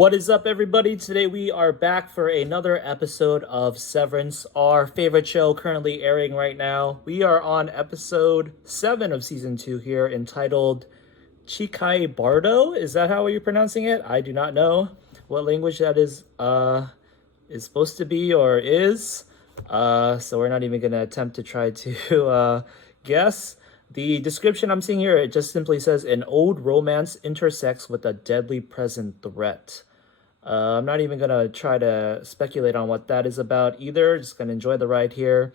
What is up, everybody? Today we are back for another episode of Severance, our favorite show currently airing right now. We are on episode 7 of season 2 here, entitled CHIKHAI BARDO. Is that how you're pronouncing it? I do not know what language that is supposed to be or is. So we're not even gonna attempt to try to guess. The description I'm seeing here, it just simply says an old romance intersects with a deadly present threat. I'm not even gonna try to speculate on what that is about either. Just gonna enjoy the ride here.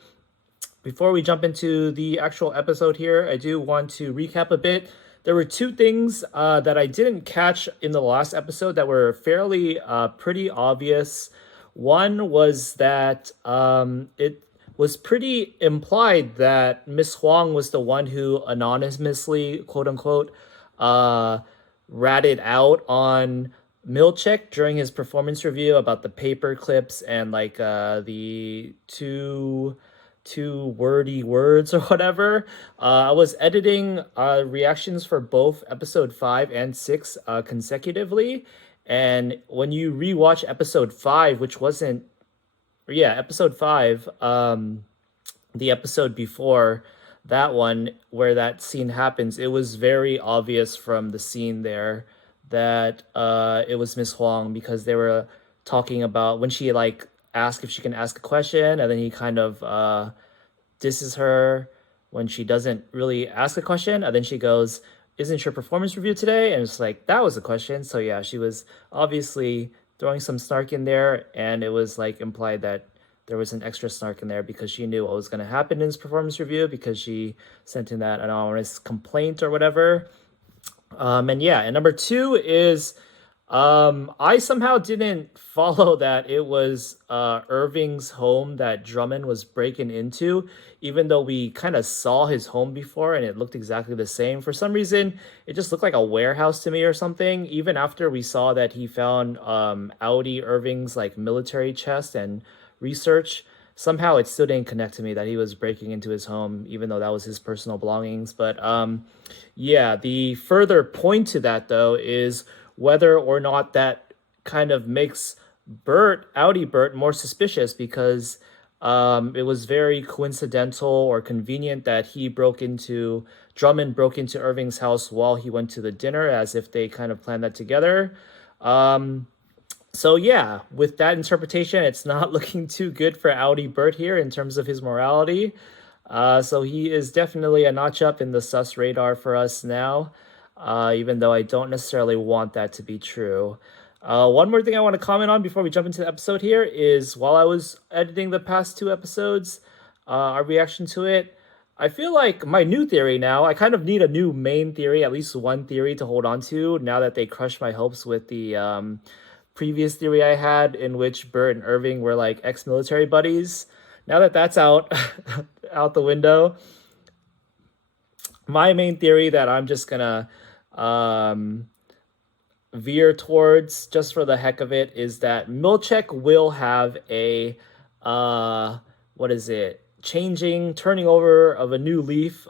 Before we jump into the actual episode here, I do want to recap a bit. There were two things that I didn't catch in the last episode that were fairly pretty obvious. One was that it was pretty implied that Miss Huang was the one who anonymously, quote unquote, ratted out on Milchek during his performance review about the paper clips and like the two wordy words or whatever. I was editing reactions for both episode 5 and 6 consecutively, and when you rewatch episode 5, which wasn't, yeah, episode 5, the episode before that one where that scene happens, it was very obvious from the scene there that it was Miss Huang, because they were talking about when she like asked if she can ask a question, and then he kind of disses her when she doesn't really ask a question, and then she goes, "Isn't your performance review today?" And it's like, that was a question. So yeah, she was obviously throwing some snark in there, and it was like implied that there was an extra snark in there because she knew what was going to happen in his performance review, because she sent in that anonymous complaint or whatever. And yeah, and number two is I somehow didn't follow that it was Irving's home that Drummond was breaking into, even though we kind of saw his home before and it looked exactly the same. For some reason, it just looked like a warehouse to me or something. Even after we saw that he found Audi Irving's like military chest and research, somehow it still didn't connect to me that he was breaking into his home, even though that was his personal belongings. But yeah, the further point to that though is whether or not that kind of makes Audi Bert, more suspicious, because it was very coincidental or convenient that Drummond broke into Irving's house while he went to the dinner, as if they kind of planned that together. So yeah, with that interpretation, it's not looking too good for Audi Bert here in terms of his morality. So he is definitely a notch up in the sus radar for us now, even though I don't necessarily want that to be true. One more thing I want to comment on before we jump into the episode here is, while I was editing the past two episodes, our reaction to it, I feel like my new theory now, I kind of need a new main theory, at least one theory to hold on to, now that they crushed my hopes with the previous theory I had, in which Bert and Irving were like ex-military buddies. Now that that's out out the window, my main theory that I'm just gonna um, veer towards, just for the heck of it, is that Milchek will have a what is it? Turning over of a new leaf,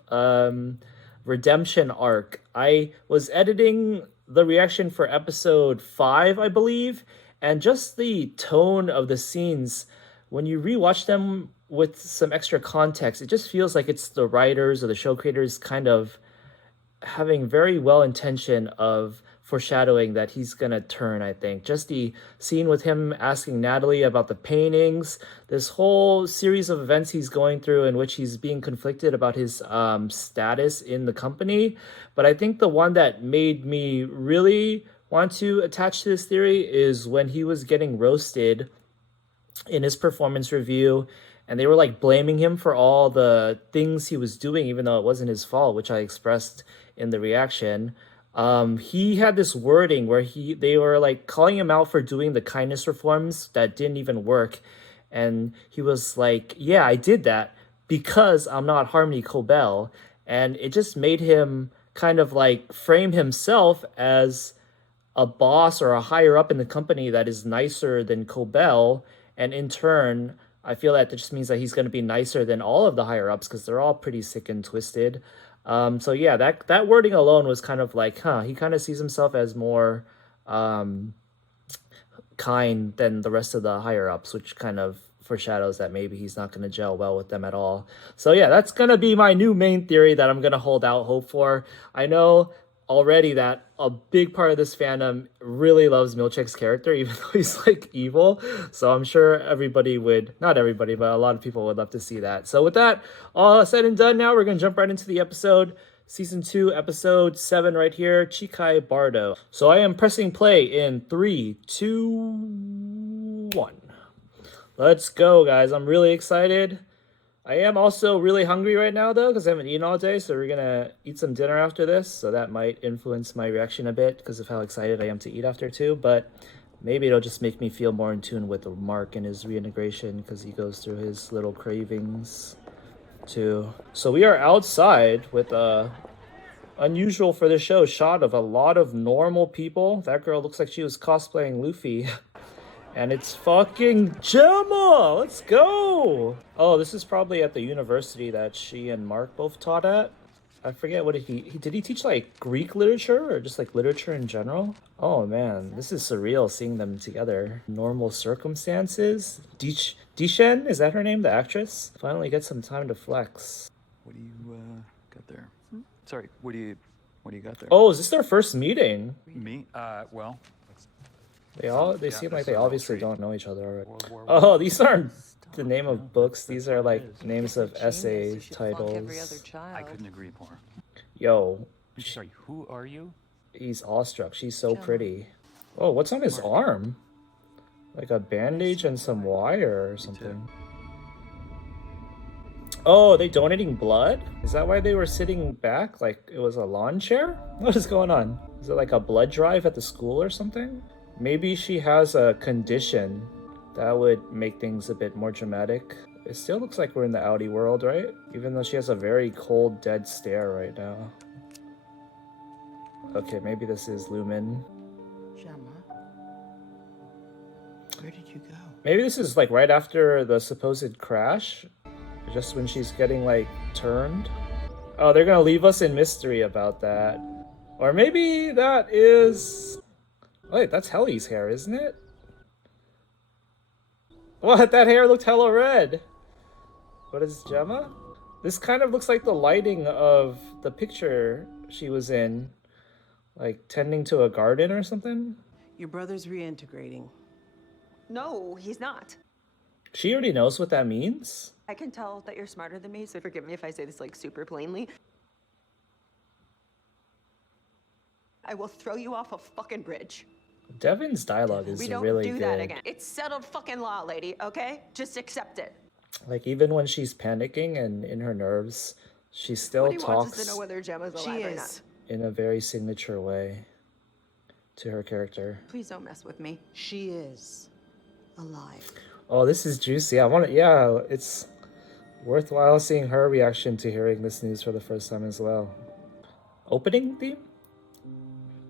redemption arc. I was editing the reaction for episode 5, I believe, and just the tone of the scenes, when you rewatch them with some extra context, it just feels like it's the writers or the show creators kind of having very well intention of foreshadowing that he's gonna turn. I think just the scene with him asking Natalie about the paintings, this whole series of events he's going through in which he's being conflicted about his status in the company. But I think the one that made me really want to attach to this theory is when he was getting roasted in his performance review, and they were like blaming him for all the things he was doing, even though it wasn't his fault, which I expressed in the reaction. He had this wording where they were like calling him out for doing the kindness reforms that didn't even work, and he was like, "Yeah, I did that because I'm not Harmony Cobell," and it just made him kind of like frame himself as a boss or a higher up in the company that is nicer than Cobell, and in turn, I feel that just means that he's going to be nicer than all of the higher ups, because they're all pretty sick and twisted. So yeah, that wording alone was kind of like, huh, he kind of sees himself as more kind than the rest of the higher ups, which kind of foreshadows that maybe he's not going to gel well with them at all. So yeah, that's going to be my new main theory that I'm going to hold out hope for. I know already that a big part of this fandom really loves Milchek's character, even though he's like evil. So I'm sure everybody would, not everybody, but a lot of people would love to see that. So with that all said and done, now we're going to jump right into the episode. Season 2, Episode 7 right here, CHIKHAI BARDO. So I am pressing play in 3, 2, 1. Let's go, guys. I'm really excited. I am also really hungry right now, though, because I haven't eaten all day, so we're going to eat some dinner after this, so that might influence my reaction a bit because of how excited I am to eat after, too, but maybe it'll just make me feel more in tune with Mark and his reintegration because he goes through his little cravings, too. So we are outside with a unusual for the show shot of a lot of normal people. That girl looks like she was cosplaying Luffy. And it's fucking GEMMA! Let's go! Oh, this is probably at the university that she and Mark both taught at. I forget, what did he teach like Greek literature or just like literature in general? Oh man, this is surreal seeing them together. Normal circumstances. Dishen, is that her name, the actress? Finally get some time to flex. What do you got there? Sorry, what do you got there? Oh, is this their first meeting? Me? Well, They seem like they obviously don't know each other already. Oh, these aren't the name of books. These are like names of essay titles. I couldn't agree more. Yo. Sorry, who are you? He's awestruck. She's so pretty. Oh, what's on his arm? Like a bandage and some wire or something. Oh, are they donating blood? Is that why they were sitting back like it was a lawn chair? What is going on? Is it like a blood drive at the school or something? Maybe she has a condition that would make things a bit more dramatic. It still looks like we're in the outie world, right? Even though she has a very cold, dead stare right now. Okay, maybe this is Lumen. GEMMA, where did you go? Maybe this is like right after the supposed crash. Just when she's getting like turned. Oh, they're gonna leave us in mystery about that. Or maybe that is... Wait, that's Helly's hair, isn't it? What? That hair looked hella red. What is GEMMA? This kind of looks like the lighting of the picture she was in. Like tending to a garden or something? Your brother's reintegrating. No, he's not. She already knows what that means? I can tell that you're smarter than me, so forgive me if I say this like super plainly. I will throw you off a fucking bridge. Devin's dialogue is We don't really do good. that again. It's settled fucking law, lady, okay? Just accept it. Like even when she's panicking and in her nerves, she still What he wants talks is to know whether Gemma's alive She or is. not. in a very signature way to her character. Please don't mess with me. She is alive. Oh, this is juicy. I want to, yeah, it's worthwhile seeing her reaction to hearing this news for the first time as well. Opening theme?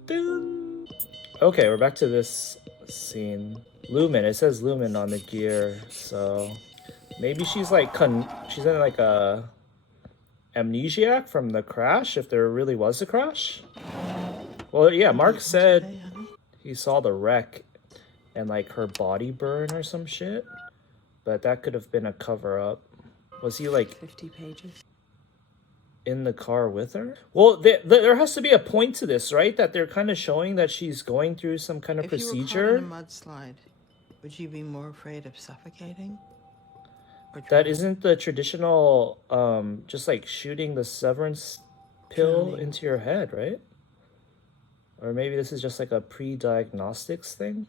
Dun. Okay, we're back to this scene. Lumen, it says Lumen on the gear, so maybe she's like, she's in like a amnesiac from the crash, if there really was a crash. Well, yeah, Mark said he saw the wreck and like her body burn or some shit, but that could have been a cover-up. Was he like 50 pages. in the car with her? Well, there has to be a point to this, right? That they're kind of showing that she's going through some kind of procedure. If you were caught in a mudslide, would you be more afraid of suffocating? Or That isn't the traditional, just like shooting the severance pill Drowning. into your head, right? Or maybe this is just like a pre-diagnostics thing?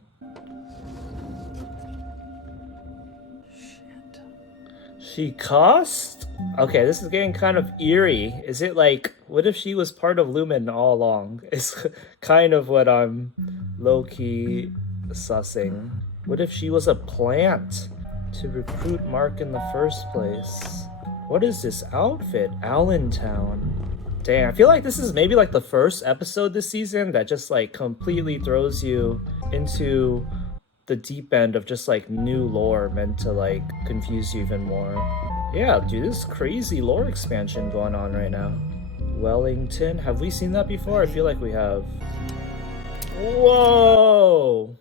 Shit. She cussed? Okay, this is getting kind of eerie. Is it like, what if she was part of Lumen all along? It's kind of what I'm low-key sussing. What if she was a plant to recruit Mark in the first place? What is this outfit? Allentown. Damn, I feel like this is maybe like the first episode this season that just like completely throws you into the deep end of just like new lore meant to like confuse you even more. Yeah, dude, this is crazy lore expansion going on right now. Wellington, have we seen that before? I feel like we have. Whoa!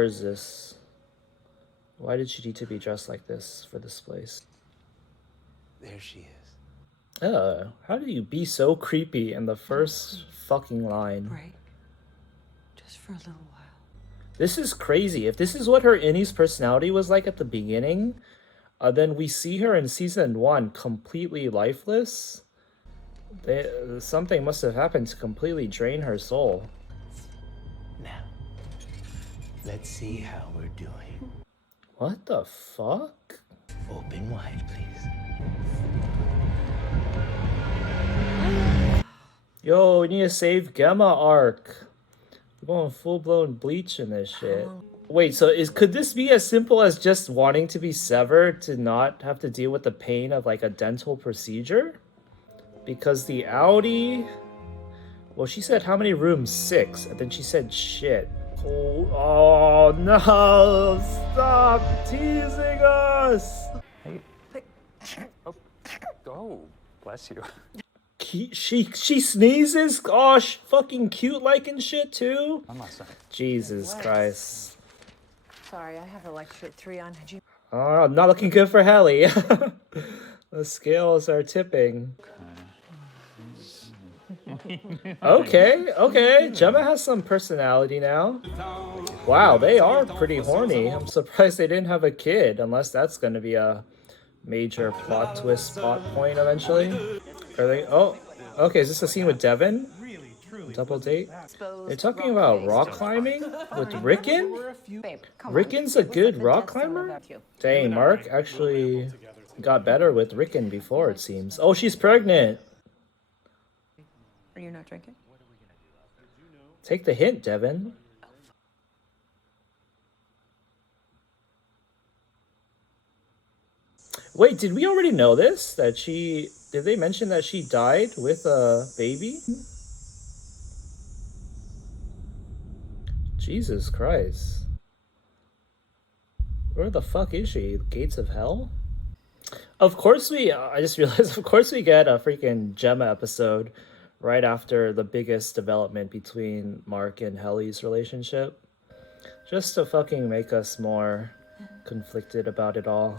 Where is this? Why did she need to be dressed like this for this place? There she is. How do you be so creepy in the first fucking line? Break. Just for a little while. This is crazy. If this is what her Innie's personality was like at the beginning, then we see her in season 1 completely lifeless. Something must have happened to completely drain her soul. Now, let's see how we're doing. What the fuck? Open wide, please. Yo, we need to save Gemma arc. We're going full-blown Bleach in this shit. Wait, so could this be as simple as just wanting to be severed to not have to deal with the pain of like a dental procedure? Because the Audi... Well, she said how many rooms? 6. And then she said shit. Oh no! Stop teasing us! Hey. Oh, bless you. She sneezes? Oh, fucking cute like and shit too? I'm not sorry. Jesus Christ. Sorry, I have a lecture at 3 on G. Oh, not looking good for Helly. The scales are tipping. Okay. Gemma has some personality now. Wow, they are pretty horny. I'm surprised they didn't have a kid, unless that's going to be a major plot twist plot point eventually. Are they? Oh, okay. Is this a scene with Devin? Double date? They're talking about rock climbing with Rickon? Rickon's a good rock climber? Dang, Mark actually got better with Rickon before, it seems. Oh, she's pregnant. Are you not drinking? Take the hint, Devin. Wait, did we already know this? That she... Did they mention that she died with a baby? Jesus Christ. Where the fuck is she? Gates of Hell? Of course I just realized, of course we get a freaking Gemma episode right after the biggest development between Mark and Helly's relationship. Just to fucking make us more conflicted about it all.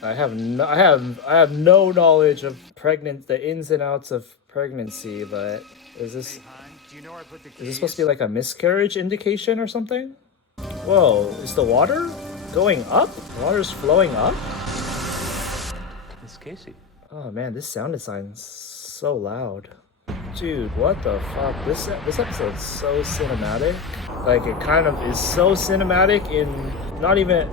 I have no knowledge of the ins and outs of pregnancy, but is this supposed to be like a miscarriage indication or something? Whoa, is the water going up? The water's flowing up? Miss Casey. Oh man, this sound design's so loud. Dude, what the fuck? This episode's so cinematic. Like, it kind of is so cinematic in not in a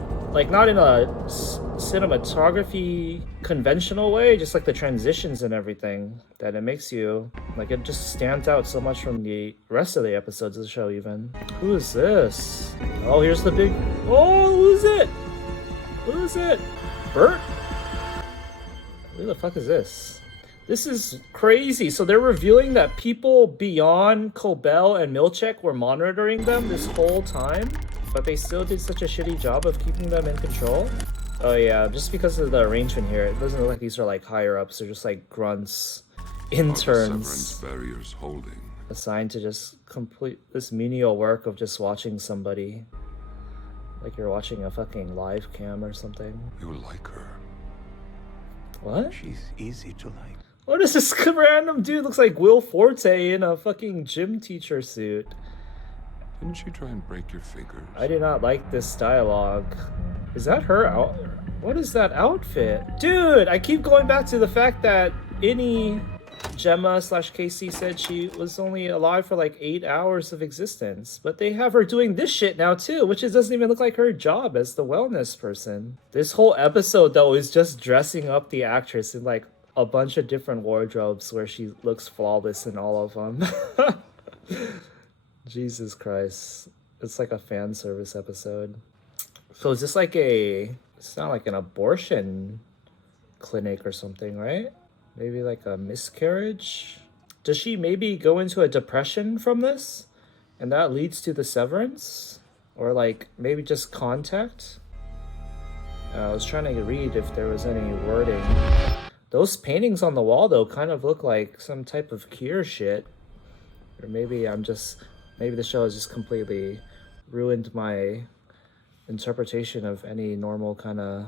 cinematography conventional way, just like the transitions and everything, that it makes you, like, it just stands out so much from the rest of the episodes of the show even. Who is this? Oh, here's the big... Oh, who's it? Who's it? Bert? Who the fuck is this? This is crazy. So they're revealing that people beyond Cobell and Milchek were monitoring them this whole time, but they still did such a shitty job of keeping them in control. Oh yeah, just because of the arrangement here, it doesn't look like these are like higher ups. They're just like grunts, interns, Severance barriers holding. assigned to just complete this menial work of just watching somebody. Like you're watching a fucking live cam or something. You like her. What? She's easy to like. What is this random dude? Looks like Will Forte in a fucking gym teacher suit. Didn't she try and break your fingers? I do not like this dialogue. Is that her out? What is that outfit? Dude, I keep going back to the fact that Gemma / Casey said she was only alive for like 8 hours of existence. But they have her doing this shit now too, which doesn't even look like her job as the wellness person. This whole episode though is just dressing up the actress in like a bunch of different wardrobes where she looks flawless in all of them. Jesus Christ. It's like a fan service episode. So is this like it's not like an abortion clinic or something, right? Maybe like a miscarriage? Does she maybe go into a depression from this? And that leads to the severance? Or like maybe just contact? I was trying to read if there was any wording. Those paintings on the wall though kind of look like some type of cure shit. Or maybe the show has just completely ruined my interpretation of any normal kind of,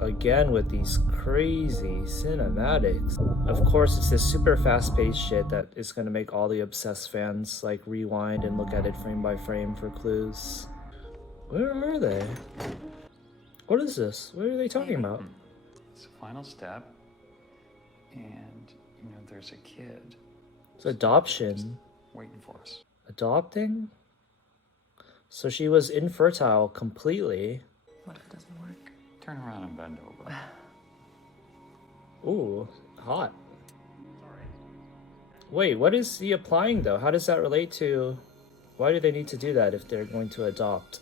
again with these crazy cinematics. Of course, it's this super fast-paced shit that is going to make all the obsessed fans like rewind and look at it frame by frame for clues. Where are they? What is this? What are they talking about? It's the final step, and you know there's a kid It's adoption. waiting for us. Adopting? So she was infertile completely. What if it doesn't work? Turn around and bend over. Ooh, hot. Wait, what is he applying though? How does that relate to... Why do they need to do that if they're going to adopt?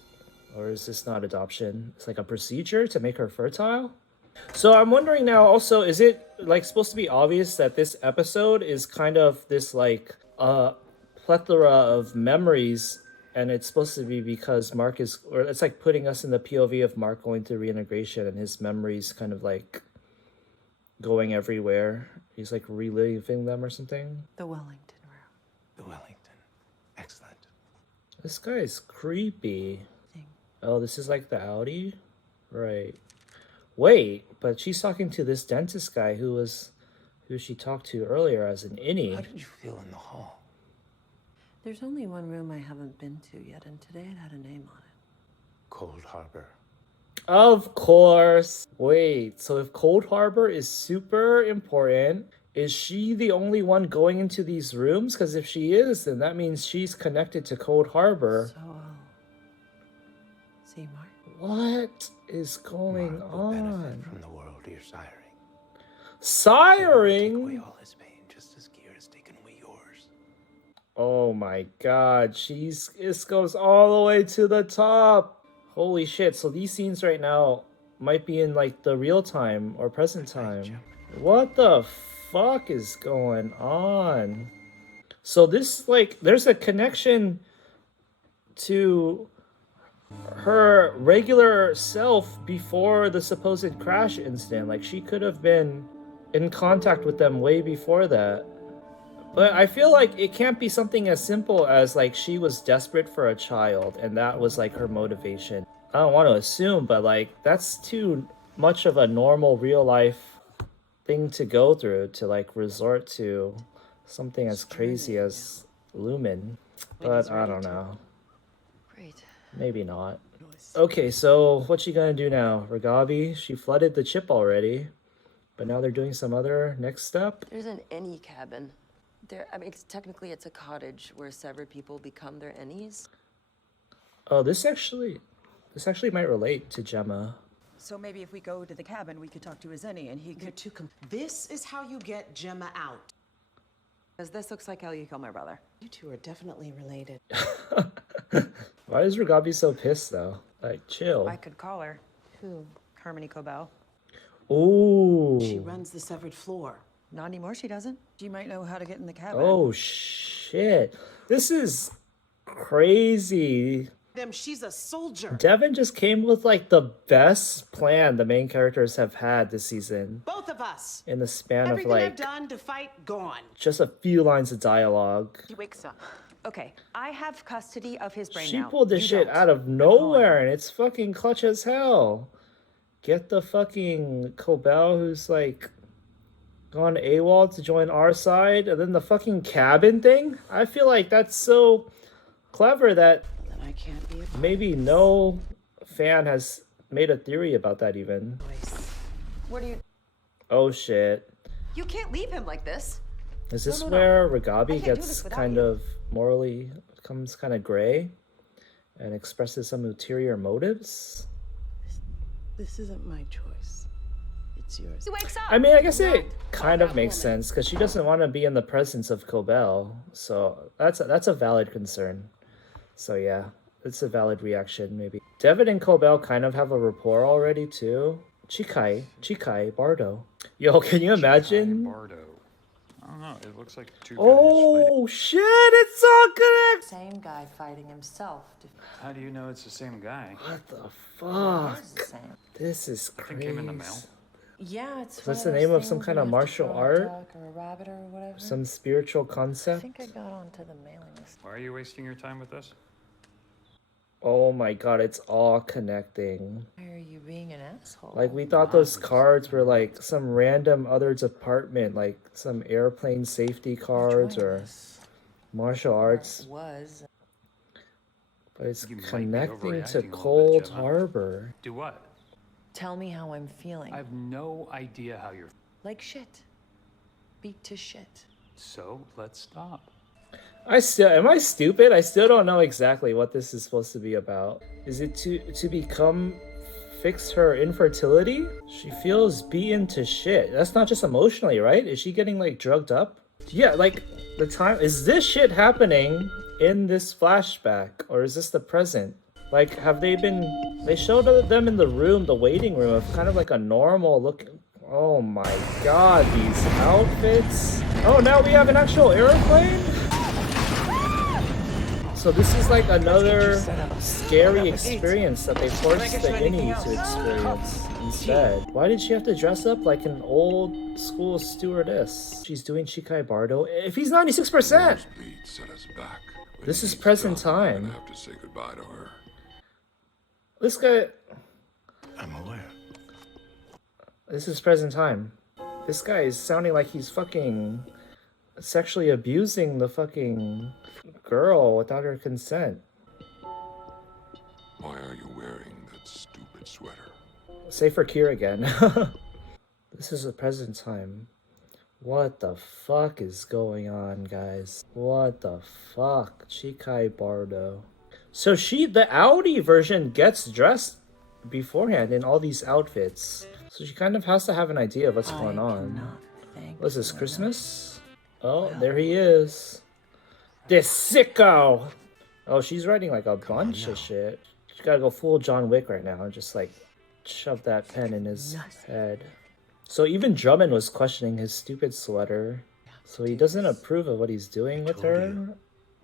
Or is this not adoption? It's like a procedure to make her fertile? So I'm wondering now also, is it like supposed to be obvious that this episode is kind of this like plethora of memories, and it's supposed to be because Mark is, or it's like putting us in the POV of Mark going through reintegration and his memories kind of like going everywhere. He's like reliving them or something. The Wellington room. The Wellington. Excellent. This guy is creepy. Oh, this is like the Audi? Right. Wait, but she's talking to this dentist guy who she talked to earlier as an innie. How did you feel in the hall? There's only one room I haven't been to yet, and today it had a name on it. Cold Harbor. Of course. Wait, so if Cold Harbor is super important, is she the only one going into these rooms? Because if she is, then that means she's connected to Cold Harbor. So, see, Mark? What is going Mark will benefit on? from the world you're siring. Take away Siring? all his pain, just as Gear has taken away yours. Oh my god, this goes all the way to the top. Holy shit, so these scenes right now might be in like the real time or present time. What the fuck is going on? So this, like, there's a connection to her regular self before the supposed crash incident. Like, she could have been in contact with them way before that. But I feel like it can't be something as simple as like she was desperate for a child and that was like her motivation. I don't want to assume, but like that's too much of a normal real life thing to go through to like resort to something as crazy as Lumen. But I don't know. Great. Maybe not. Okay, so what's she gonna do now? Ragabi, she flooded the chip already, but now they're doing some other next step. There's an any cabin. I mean, technically it's a cottage where severed people become their ennies. Oh, this actually might relate to Gemma. So maybe if we go to the cabin, we could talk to Azeni and he You're could... too This is how you get Gemma out. Because this looks like how you kill my brother. You two are definitely related. Why is Ragabi so pissed though? Like, chill. I could call her. Who? Harmony Cobell. Ooh. She runs the severed floor. Not anymore, she doesn't. She might know how to get in the cabin. Oh shit. This is crazy. She's a soldier. Devin just came with like the best plan the main characters have had this season. Both of us. In the span Everything of I've like done to fight, gone. just a few lines of dialogue. He wakes up. Okay, I have custody of his brain She now. pulled this You shit don't. out of nowhere and it's fucking clutch as hell. Get the fucking Cobell who's like gone AWOL to join our side, and then the fucking cabin thing? I feel like that's so clever that Then I can't be a maybe no fan has made a theory about that even. voice. What do you... Oh shit. You can't leave him like this. Is this no. where I Ragabi can't do gets this without kind you. of morally becomes kind of gray and expresses some ulterior motives? This isn't my choice. It's yours. He wakes up. I mean, I guess it kind of makes sense because she doesn't want to be in the presence of Cobell, so that's a valid concern. So yeah, it's a valid reaction maybe. Devin and Cobell kind of have a rapport already too. CHIKHAI, Bardo. Yo, can you imagine? Bardo. I don't know. It looks like two guys Oh shit! It's all connected. Same guy fighting himself. fighting. How do you know it's the same guy? What the fuck? It's the same. This is I crazy. think came in the mail. Yeah, it's. So that's one the those name of some things kind where of you have to martial draw a art? duck or a rabbit or whatever. Some spiritual I concept? think I got onto the mailing list. Why are you wasting your time with this? Oh my god, it's all connecting. Why are you being an asshole? Like, we thought those cards were like some random other department, like some airplane safety cards or martial arts, It was. but it's You might be connecting to overreacting a little bit, Cold Gemma. Harbor. Do what? Tell me how I'm feeling. I have no idea how you're. Like shit. Beat to shit. So let's stop. Am I stupid? I still don't know exactly what this is supposed to be about. Is it to become fix her infertility? She feels beaten to shit. That's not just emotionally, right? Is she getting like drugged up? Yeah, like the time, is this shit happening in this flashback or is this the present? Like, have they showed them in the room, the waiting room, of kind of like a normal looking. Oh my god, these outfits. Oh, now we have an actual airplane? So this is like another scary experience that they forced the innie to experience instead. Why did she have to dress up like an old school stewardess? She's doing Chikai Bardo. If he's 96%! Nosebleed set us back. When This is he's present done, we're time. gonna have to say goodbye to her. This guy... I'm aware. This is present time. This guy is sounding like he's fucking sexually abusing the fucking girl without her consent. Why are you wearing that stupid sweater? Say for Kier again. This is the present time. What the fuck is going on, guys? What the fuck? Chikai Bardo. So the Audi version gets dressed beforehand in all these outfits. So she kind of has to have an idea of what's going on. What is this, Christmas? Oh, there he is. This sicko! Oh, she's writing like a bunch of shit. She gotta go full John Wick right now and just like shove that pen in his head. So even Drummond was questioning his stupid sweater. So he doesn't approve of what he's doing with her,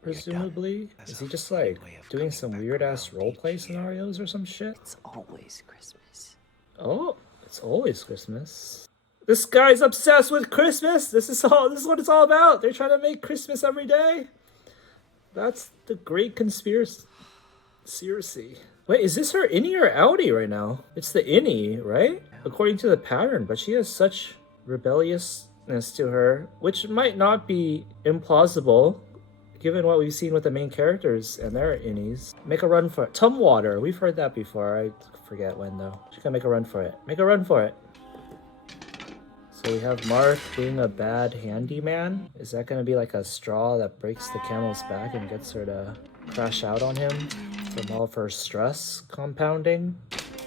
presumably. Is he just like doing some weird ass roleplay scenarios or some shit? It's always Christmas. Oh, it's always Christmas. This guy's obsessed with Christmas. This is what it's all about. They're trying to make Christmas every day. That's the great conspiracy. Wait, is this her innie or outie right now? It's the innie, right? According to the pattern, but she has such rebelliousness to her, which might not be implausible, given what we've seen with the main characters and their innies. Make a run for it. Tumwater, we've heard that before. I forget when though. She's gonna make a run for it. Make a run for it. So we have Mark being a bad handyman. Is that gonna be like a straw that breaks the camel's back and gets her to crash out on him from all of her stress compounding?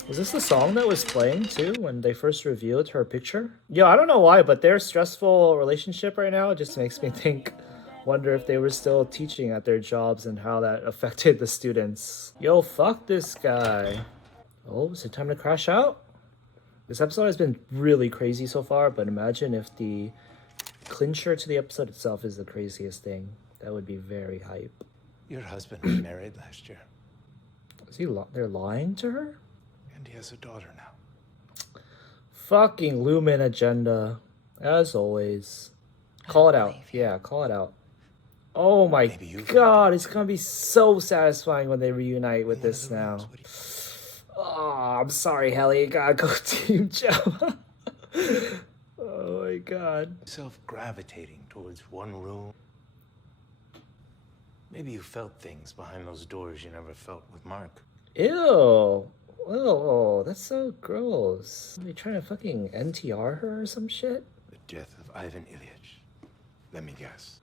Was this the song that was playing too when they first revealed her picture? Yeah, I don't know why, but their stressful relationship right now just makes me wonder if they were still teaching at their jobs and how that affected the students. Yo, fuck this guy. Oh, is it time to crash out? This episode has been really crazy so far, but imagine if the clincher to the episode itself is the craziest thing. That would be very hype. Your husband was married last year, Is they're lying to her? and he has a daughter now. Fucking Lumen agenda, as always. Call it out. Yeah, call it out. Oh my Maybe you god, it's gonna be so satisfying when they reunite with this now. Oh, I'm sorry, Helly. You gotta go Team Gemma. Oh my god. Self gravitating towards one room. Maybe you felt things behind those doors you never felt with Mark. Ew. Oh, that's so gross. Are they trying to fucking NTR her or some shit? The death of Ivan Ilyich. Let me guess.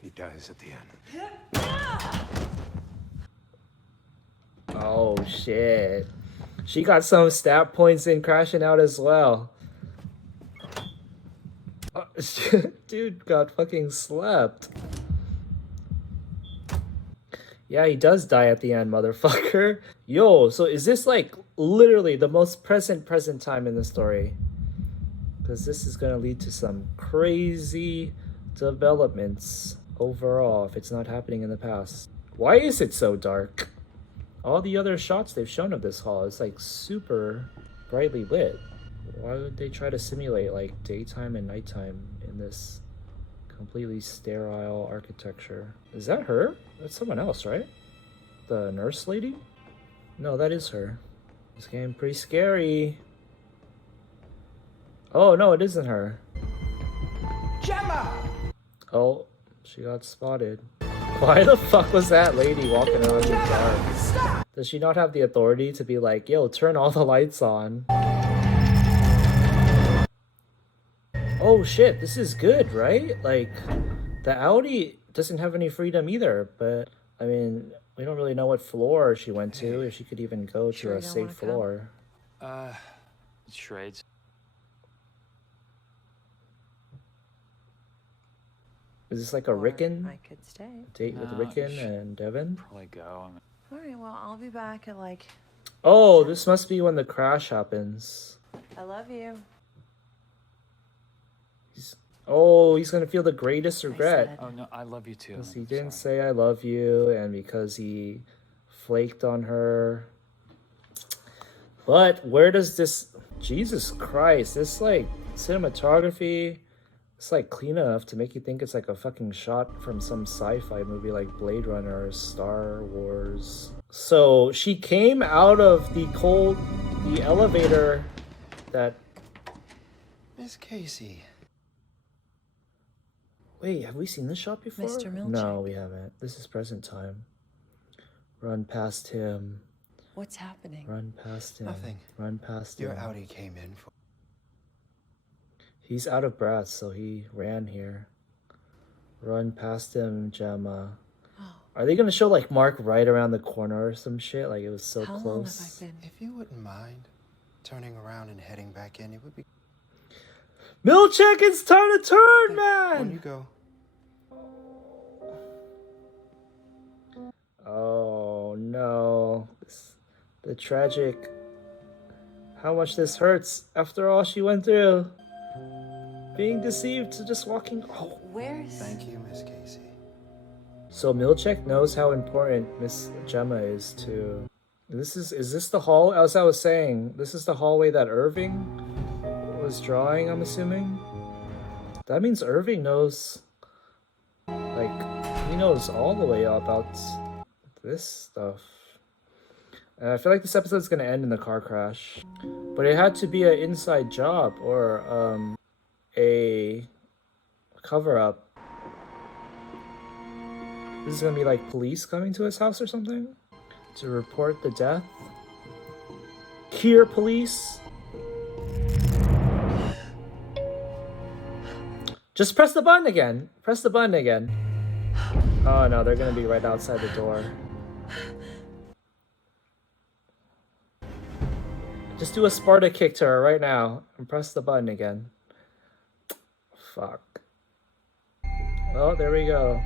He dies at the end. Oh shit. She got some stat points in crashing out as well. Dude got fucking slept. Yeah, he does die at the end, motherfucker. Yo, so is this like literally the most present time in the story? Because this is gonna lead to some crazy developments overall if it's not happening in the past. Why is it so dark? All the other shots they've shown of this hall is like super brightly lit. Why would they try to simulate like daytime and nighttime in this completely sterile architecture? Is that her? That's someone else, right? the nurse lady? No, that is her. It's getting pretty scary. Oh, no, it isn't her. Gemma! Oh, she got spotted. Why the fuck was that lady walking around in the dark? Stop! Does she not have the authority to be like, yo, turn all the lights on? Oh shit, this is good, right? Like, the Audi doesn't have any freedom either, but I mean, we don't really know what floor she went to, if she could even go Sure to you a don't safe wanna come? floor. It's charades. Is this like a Or Rickon? I could stay. Date with No, Rickon you should and Devin? Probably go. I mean, All right, well, I'll be back at like. Oh, this must be when the crash happens. I love you. He's gonna feel the greatest regret. said- oh no, I love you too. Because he I'm didn't sorry. say I love you, and because he flaked on her. But where does this... Jesus Christ, this like cinematography, it's like clean enough to make you think it's like a fucking shot from some sci-fi movie like Blade Runner or Star Wars. So she came out of the elevator that... Miss Casey. Wait, have we seen this shot before? Mr. Milchick. No, we haven't. This is present time. Run past him. What's happening? Run past him. Nothing. Run past Your him. Audi came in for... He's out of breath, so he ran here. Run past him, Gemma. Are they gonna show like Mark right around the corner or some shit? Like it was so How long close. have I been? If you wouldn't mind turning around and heading back in, it would be... Milchick, it's time to turn, When you man! go. Oh no. The tragic... How much this hurts after all she went through. Being deceived to just walking... Oh. Where's. Thank you, Miss Casey. So Milchick knows how important Miss Gemma is to... Is this the hall? As I was saying, this is the hallway that Irving was drawing, I'm assuming? That means Irving knows... Like, he knows all the way about this stuff. And I feel like this episode's gonna end in the car crash. But it had to be an inside job or a cover-up. This is gonna be like police coming to his house or something? To report the death? Here, police? Just press the button again. Press the button again. Oh no, they're gonna be right outside the door. Just do a Sparta kick to her right now and press the button again. Fuck. Oh, there we go.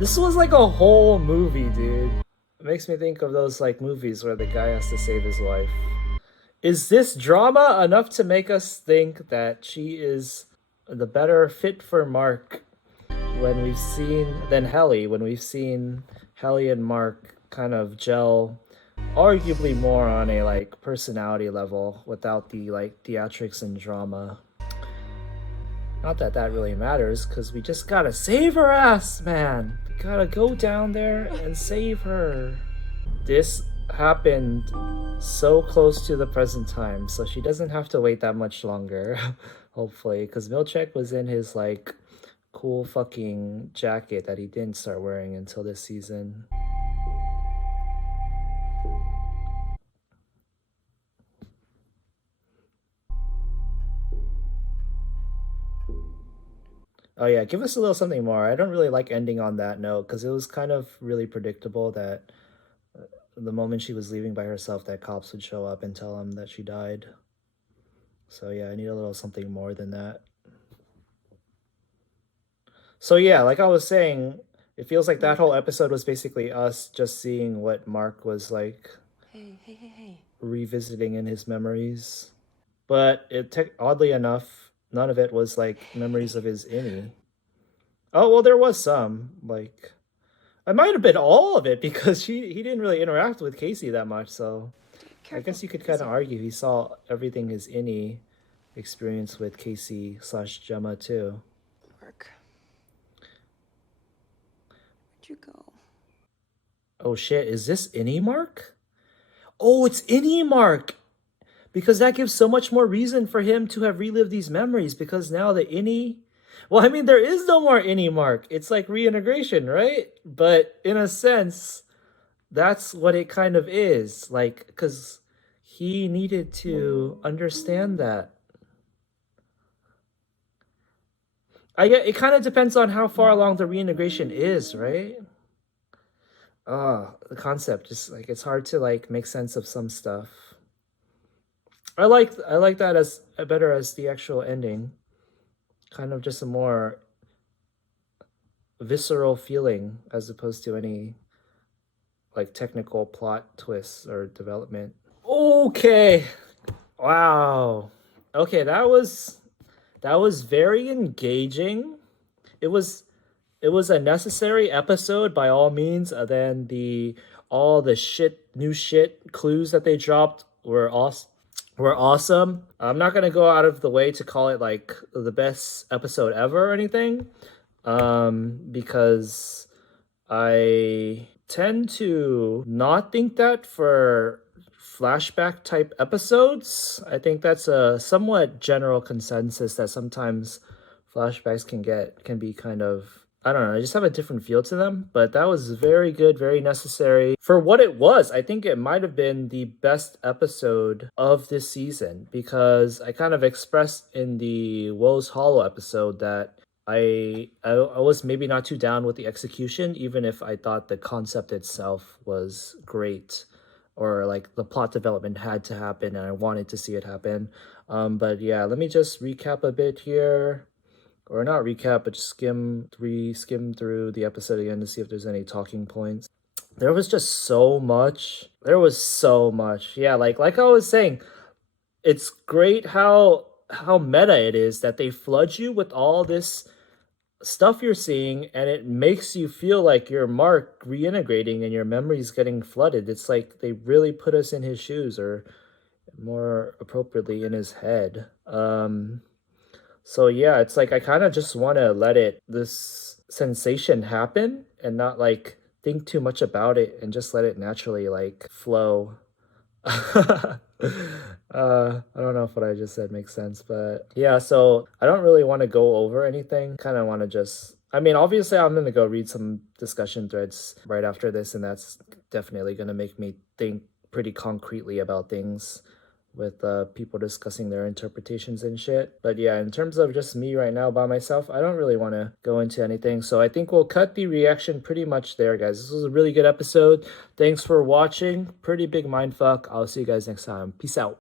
This was like a whole movie, dude. It makes me think of those like movies where the guy has to save his wife. Is this drama enough to make us think that she is the better fit for Mark when we've seen than Helly, when we've seen Helly and Mark kind of gel arguably more on a like personality level without the like theatrics and drama. Not that that really matters, because we just gotta save her ass, man. We gotta go down there and save her. This happened so close to the present time, so she doesn't have to wait that much longer, hopefully, because Milchick was in his like cool fucking jacket that he didn't start wearing until this season. Oh yeah, give us a little something more. I don't really like ending on that note because it was kind of really predictable that the moment she was leaving by herself that cops would show up and tell him that she died. So yeah, I need a little something more than that. So yeah, like I was saying, it feels like that whole episode was basically us just seeing what Mark was like Hey. revisiting in his memories. But oddly enough, none of it was like memories of his innie. Oh, well, there was some. Like, it might have been all of it because he didn't really interact with Casey that much. So I guess you could kind of argue he saw everything his innie experienced with Casey / Gemma too. Work. Where'd you go? Oh shit, is this Mark? Oh, it's Mark! Because that gives so much more reason for him to have relived these memories, because now the well, I mean, there is no more Mark. It's like reintegration, right? But in a sense, that's what it kind of is. Like, because he needed to understand that. I get it kind of depends on how far along the reintegration is, right? The concept just like it's hard to like make sense of some stuff. I like that as better as the actual ending. Kind of just a more visceral feeling as opposed to any like technical plot twists or development. Okay. Wow. Okay, that was very engaging. It was a necessary episode by all means. And then all the new shit clues that they dropped were awesome. I'm not gonna go out of the way to call it like the best episode ever or anything, because I tend to not think that for flashback type episodes. I think that's a somewhat general consensus that sometimes flashbacks can be kind of, I don't know, I just have a different feel to them. But that was very good, very necessary for what it was. I think it might have been the best episode of this season, because I kind of expressed in the Woe's Hollow episode that I was maybe not too down with the execution, even if I thought the concept itself was great, or like the plot development had to happen and I wanted to see it happen. But yeah, let me just recap a bit here. Or not recap, but just skim through the episode again to see if there's any talking points. There was just so much. There was so much. Yeah, like I was saying, it's great how meta it is that they flood you with all this stuff you're seeing, and it makes you feel like you're Mark reintegrating and your memories getting flooded. It's like they really put us in his shoes, or more appropriately in his head. So yeah, it's like I kind of just want to let this sensation happen and not like think too much about it and just let it naturally like flow. I don't know if what I just said makes sense, but yeah, so I don't really want to go over anything. Kind of want to just, I mean, obviously I'm going to go read some discussion threads right after this, and that's definitely going to make me think pretty concretely about things with people discussing their interpretations and shit. But yeah, in terms of just me right now by myself, I don't really want to go into anything. So I think we'll cut the reaction pretty much there, guys. This was a really good episode. Thanks for watching. Pretty big mindfuck. I'll see you guys next time. Peace out.